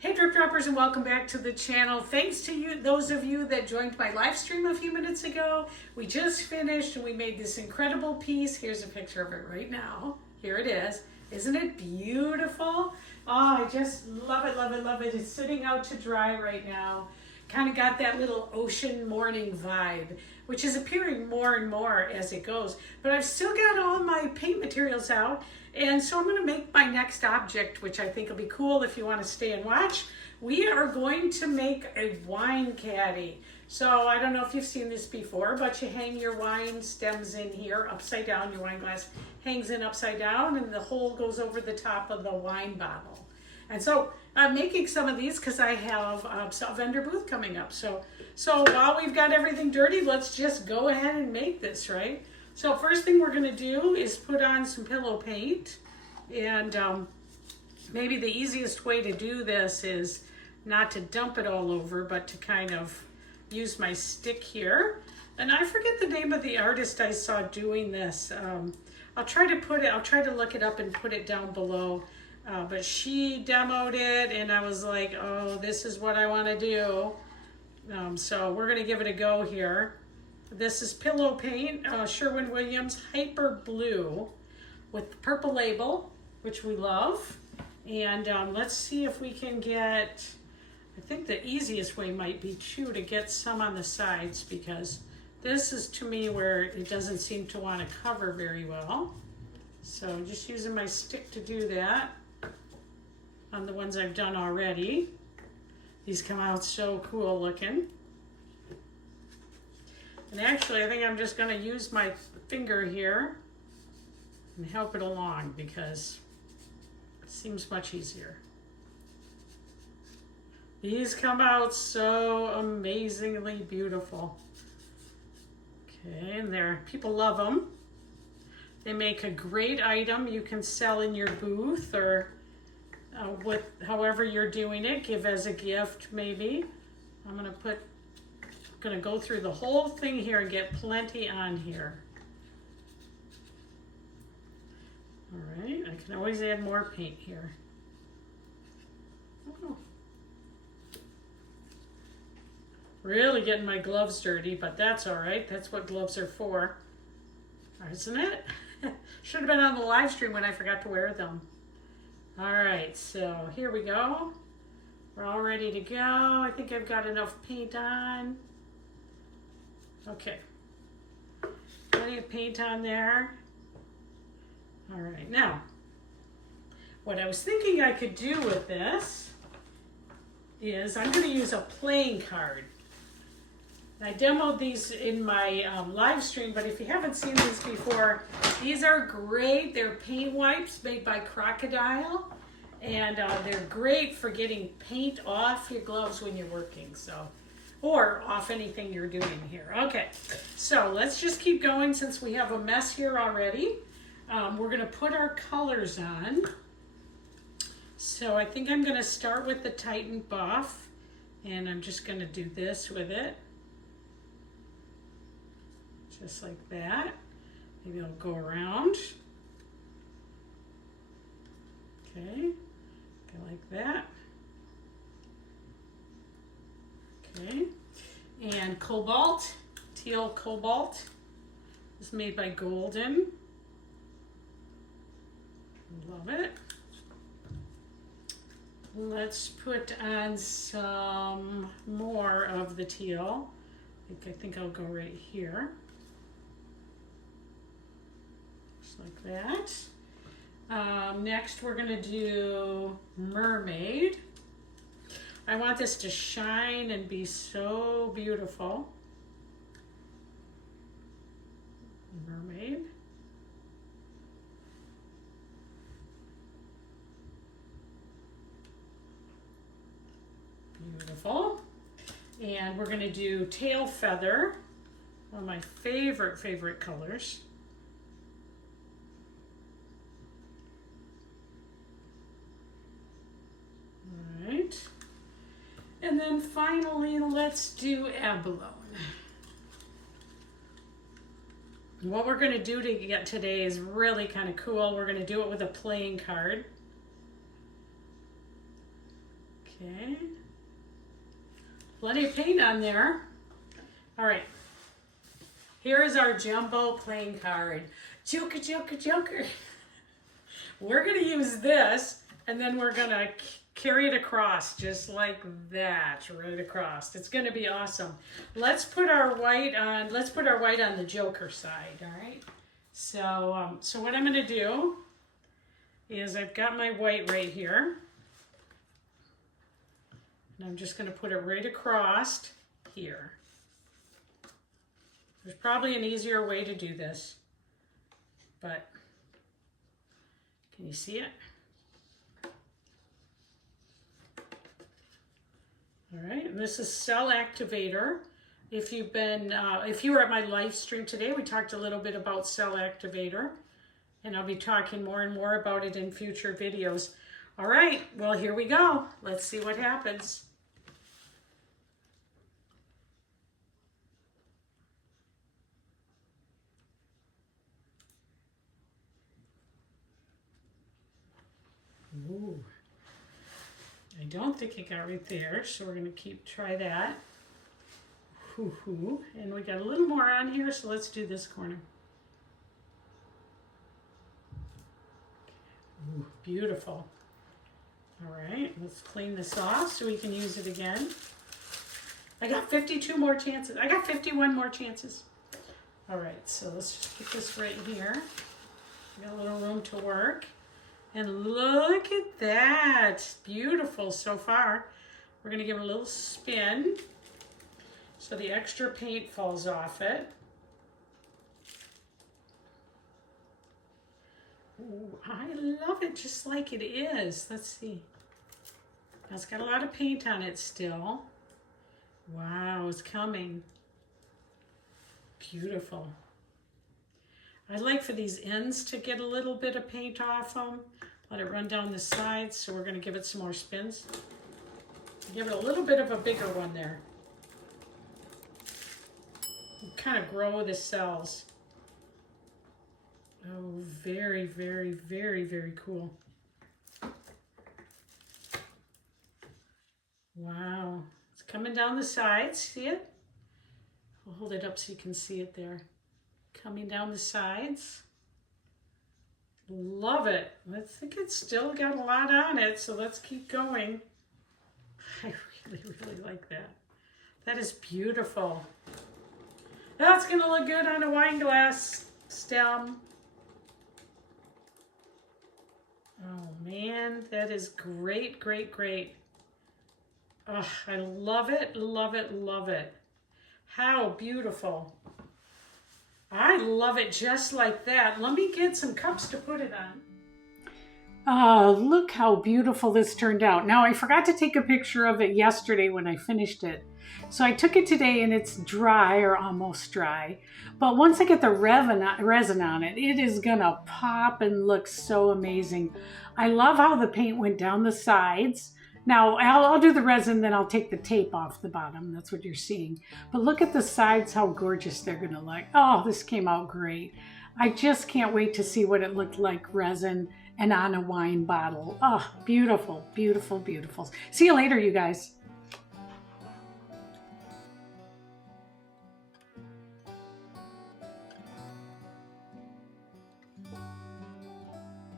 Hey Drip Droppers, and welcome back to the channel. Thanks to you, those of you that joined my live stream a few minutes ago. We just finished and we made this incredible piece. Here's a picture of it right now. Here it is. Isn't it beautiful? Oh, I just love it, love it, love it. It's sitting out to dry right now. Kind of got that little ocean morning vibe, which is appearing more and more as it goes. But I've still got all my paint materials out. And so I'm going to make my next object, which I think will be cool if you want to stay and watch. We are going to make a wine caddy. So I don't know if you've seen this before, but you hang your wine stems in here upside down. Your wine glass hangs in upside down and the hole goes over the top of the wine bottle. And so I'm making some of these because I have a vendor booth coming up. So while we've got everything dirty, let's just go ahead and make this, right? So first thing we're going to do is put on some pillow paint, and maybe the easiest way to do this is not to dump it all over, but to kind of use my stick here. And I forget the name of the artist I saw doing this. I'll try to look it up and put it down below. But she demoed it, and I was like, oh, this is what I want to do. So we're going to give it a go here. This is pillow paint, Sherwin-Williams Hyper Blue with purple label, which we love. And let's see if we can get, I think the easiest way might be to get some on the sides, because this is to me where it doesn't seem to want to cover very well. So just using my stick to do that on the ones I've done already. These come out so cool looking. And actually, I think I'm just going to use my finger here and help it along because it seems much easier. These come out so amazingly beautiful. Okay, and people love them. They make a great item you can sell in your booth or with however you're doing it, give as a gift maybe. I'm going to go through the whole thing here and get plenty on here. All right, I can always add more paint here. Oh. Really getting my gloves dirty, but that's all right. That's what gloves are for, isn't it? Should have been on the live stream when I forgot to wear them. All right, so here we go. We're all ready to go. I think I've got enough paint on. Okay, plenty of paint on there. All right, now, what I was thinking I could do with this is I'm going to use a playing card. I demoed these in my live stream, but if you haven't seen these before, these are great. They're paint wipes made by Crocodile, and they're great for getting paint off your gloves when you're working, or off anything you're doing here. Okay, so let's just keep going since we have a mess here already. We're going to put our colors on. So I think I'm going to start with the Titan Buff, and I'm just going to do this with it. Just like that. Maybe I'll go around. Okay, go like that. Okay, and Cobalt, Teal Cobalt, is made by Golden. Love it. Let's put on some more of the teal. I think I'll go right here. Just like that. Next we're gonna do Mermaid. I want this to shine and be so beautiful. Mermaid. Beautiful. And we're going to do Tail Feather, one of my favorite colors. All right. And then finally, let's do Abalone. What we're going to do to get today is really kind of cool. We're going to do it with a playing card. Okay. Plenty of paint on there. All right. Here is our jumbo playing card. Joker, Joker, Joker. We're going to use this, and then we're going to carry it across just like that, right across. It's going to be awesome. Let's put our white on. Let's put our white on the Joker side. All right. So, so what I'm going to do is I've got my white right here, and I'm just going to put it right across here. There's probably an easier way to do this, but can you see it? All right, and this is SheleeArt-inspired. If you were at my live stream today, we talked a little bit about SheleeArt-inspired, and I'll be talking more and more about it in future videos. All right, well, here we go. Let's see what happens. Ooh. I don't think it got right there, so we're going to try that. Hoo-hoo. And we got a little more on here, so let's do this corner. Ooh, beautiful. All right, let's clean this off so we can use it again. I got 52 more chances. I got 51 more chances. All right, so let's just put this right here. We got a little room to work. And look at that. Beautiful so far. We're going to give it a little spin so the extra paint falls off it. Ooh, I love it just like it is. Let's see. Now it's got a lot of paint on it still. Wow, it's coming. Beautiful. I'd like for these ends to get a little bit of paint off them. Let it run down the sides, so we're going to give it some more spins. Give it a little bit of a bigger one there. Kind of grow the cells. Oh, very, very, very, very cool. Wow. It's coming down the sides. See it? I'll hold it up so you can see it there. Coming down the sides. Love it. I think it's still got a lot on it, so let's keep going. I really, really like that. That is beautiful. That's going to look good on a wine glass stem. Oh man, that is great, great, great. Oh, I love it, love it, love it. How beautiful. I love it just like that. Let me get some cups to put it on. Oh, look how beautiful this turned out. Now, I forgot to take a picture of it yesterday when I finished it. So I took it today and it's dry or almost dry. But once I get the resin on it, it is gonna pop and look so amazing. I love how the paint went down the sides. Now, I'll do the resin, then I'll take the tape off the bottom. That's what you're seeing. But look at the sides, how gorgeous they're going to look. Oh, this came out great. I just can't wait to see what it looked like resin and on a wine bottle. Oh, beautiful, beautiful, beautiful. See you later, you guys.